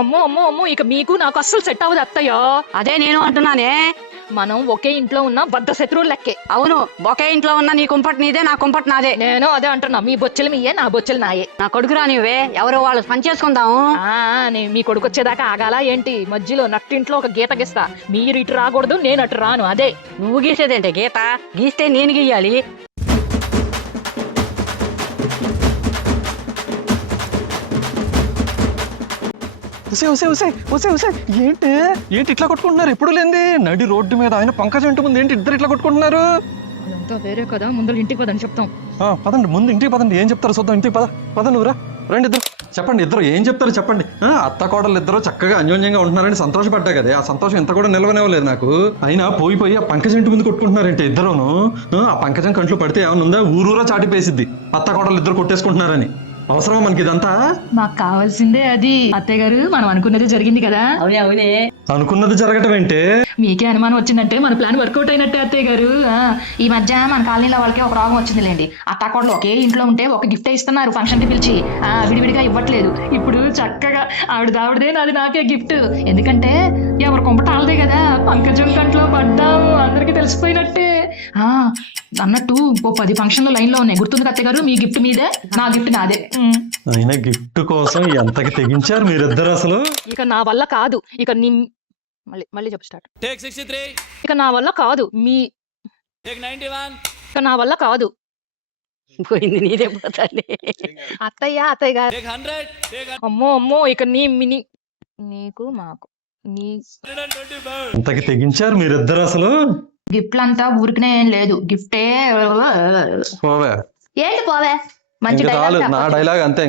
అమ్మో అమ్మో అమ్మో, ఇక మీకు నాకు అస్సలు సెట్ అవ్వదు అత్తయ్య. అదే నేను అంటున్నానే. మనం ఒకే ఇంట్లో ఉన్న బద్ద శత్రువులు లెక్కే. అవును, ఒకే ఇంట్లో ఉన్న నీ కుంపటి నీదే, నా కుంపటి నాదే. నేను అదే అంటున్నా, మీ బొచ్చెలు మీయే, నా బొచ్చెలు నాయే. నా కొడుకు రానివే, ఎవరో వాళ్ళు పని చేసుకుందాము. మీ కొడుకు వచ్చేదాకా ఆగాల ఏంటి? మధ్యలో నట్టింట్లో ఒక గీత గీస్తా. మీరు ఇటు రాకూడదు, నేను అటు రాను. అదే నువ్వు గీసేదేంటే గీత? గీస్తే నేను గీయాలి. ఏంటి ఏంటి ఇట్లా కొట్టుకుంటున్నారు? ఎప్పుడు లేంది నడి రోడ్డు మీద ఆయన పంకజ ఇంటి ముందు ఏంటి ఇద్దరు ఇట్లా కొట్టుకుంటున్నారు? అదంతా వేరే కదా, ముందు ఇంటికి పదని చెప్తాం. పదండి, ముందు ఇంటికి పదండి. ఏం చెప్తారు చూద్దాం. ఇంటికి పదండి ఊరా. రండి ఇద్దరు, చెప్పండి. ఇద్దరు ఏం చెప్తారు చెప్పండి. అత్త కోడలు ఇద్దరు చక్కగా అన్యోన్యంగా ఉంటున్నారని సంతోషపడ్డా కదా. ఆ సంతోషం ఎంత కూడా నిలవనివ్వలేదు నాకు. అయినా పోయి ఆ పంకజం ఇంటి ముందు కొట్టుకుంటున్నారంటే ఇద్దరును. ఆ పంకజం కంట్లో పడితే ఏమైనా ఉందా? ఊరూరా చాటిపేసిద్ది అత్త కోడలు ఇద్దరు కొట్టేసుకుంటున్నారని. అవసరమా మనకి ఇదంతా? మాకు కావాల్సిందే అది. అత్తయ్య గారు, మనం అనుకున్నది జరిగింది కదా. అవునే అనుకున్నది జరగటం ఏంటే? మీకే అనుమానం వచ్చిందంటే మన ప్లాన్ వర్కౌట్ అయినట్టే అత్తయ్య గారు. ఈ మధ్య మన కాలనీలో వాళ్ళకి ఒక రోగం వచ్చిందిలేండి. అత్తాకోడలు ఒకే ఇంట్లో ఉంటే ఒక గిఫ్ట్ ఇస్తున్నారు ఫంక్షన్ కి పిలిచి. విడివిడిగా ఇవ్వట్లేదు. ఇప్పుడు చక్కగా ఆవిడదే నాది నాకే గిఫ్ట్. ఎందుకంటే ఎవరి కొంపట ఆలదే కదా. పంకజం కంట్లో పడ్డాము, అందరికి తెలిసిపోయినట్టే. అన్నట్టు ఓ 10 ఫంక్షన్లు లైన్ లో ఉన్నాయి, గుర్తుంది అత్తయ్య గారు? మీ గిఫ్ట్ మీదే, నా గిఫ్ట్ నాదే. అయినా గిఫ్ట్ కోసం ఎంతకి తెగించారు మీరిద్దరు అసలు? ఇక నా వల్ల కాదు. ఇక మళ్ళీ చెప్పు స్టార్ట్. టేక్ 63. ఇక నా వల్ల కాదు. టేక్ 91. ఇక నా వల్ల కాదు. పోయింది, నీదే పోతాది. అత్తయ్య గారు. టేక్ 100. టేక్ అమ్మో ఇక నీకు మాకు 125. ఎంతకి తెగించారు మీరిద్దరు అసలు? గిఫ్ట్లంతా ఊరికనే ఏం లేదు, గిఫ్టే. పోవే, ఏంటి పోవే? మంచి నా డైలాగ్ అంతే.